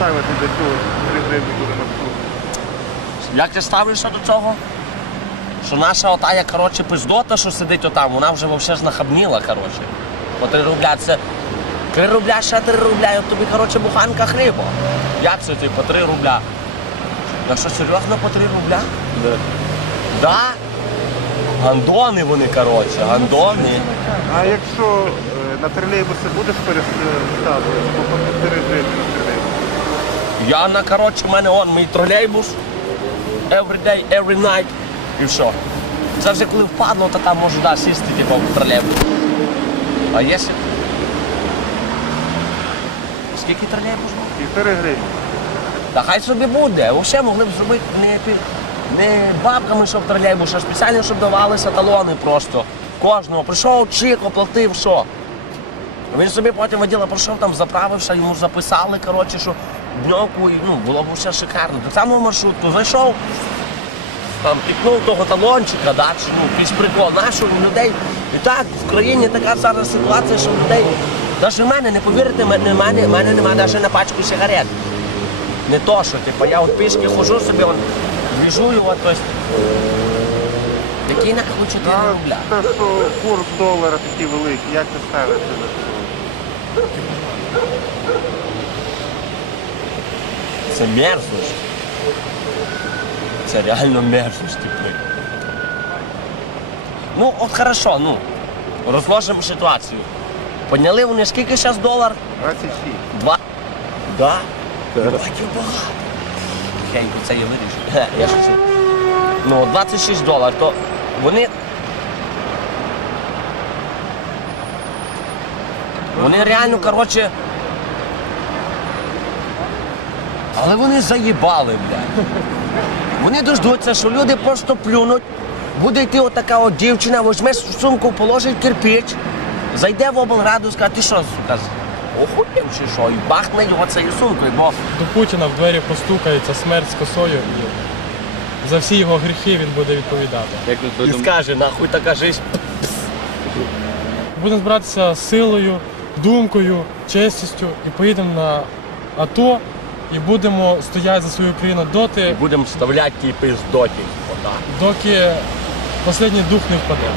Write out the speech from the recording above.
ставити до цього 3 гривні буде. Як ти ставишся до цього? Що наша отая, коротше, пиздота, що сидить отам, вона вже вовсе ж нахабніла, коротше. По 3 рубля це 3 рубля, ще 3 рубля, і от тобі, коротше, буханка хліба. Як це ти по 3 рубля? Так що серйозно по 3 рубля? Да. Да? Гандони вони, коротше, гандони. А якщо е, на тролейбуси будеш переставити, то по 4 гривні. Я на коротше, в мене он мій тролейбус. Every day, every night. І все. Це вже коли впадло, то там можу да, сісти типу, в тролейбус. А якщо. Скільки тролейбус був? 4 гривні. Та хай собі буде. Взагалі могли б зробити не, під, не бабками, щоб тролейбус, а спеціально, щоб давалися талони просто. Кожного. Прийшов, чик, оплатив, що. Він собі потім воділа прийшов, там заправився, йому записали, коротше, що дньовку, і ну, було б все шикарно. Так само в маршрутку зайшов, там пікнув того талончика, да, чи, ну, якийсь прикол, нашу людей. І так, в країні така зараз ситуація, що людей. Навіть в мене, не повірите, в мене, в мене, в мене немає навіть на пачку сигарет. Не то, що типу, я от пішки ходжу собі, от, двіжую, от, тобто. Який нахуй 4 А рубля? те, що курс долара такий великий, як ти ставишся? Це мерзость. Це реально мерзость, типу. Ну, от хорошо, ну, розложимо ситуацію. Підняли вони скільки зараз долар? 26. Два. Да? Бачу багато. Хенько, це я виріжу. Я шучу. Ну, 26 доларів, то вони. Вони реально, коротше. Але вони заїбали, блядь. Вони дождуться, що люди просто плюнуть. Буде йти отака от дівчина, візьме сумку, положить кирпич, зайде в облраду і скаже, ти що, сука, охуєв чи що? І бахне його цією сумкою, бо До Путіна в двері постукається смерть з косою і за всі його гріхи він буде відповідати. Як ви і думаєте? скаже, нахуй така жизнь. Будемо збиратися силою, думкою, честістю і поїдемо на АТО і будемо стояти за свою країну доти, Будемо вставляти ті пиздоті. Отак. доки останній дух не впаде.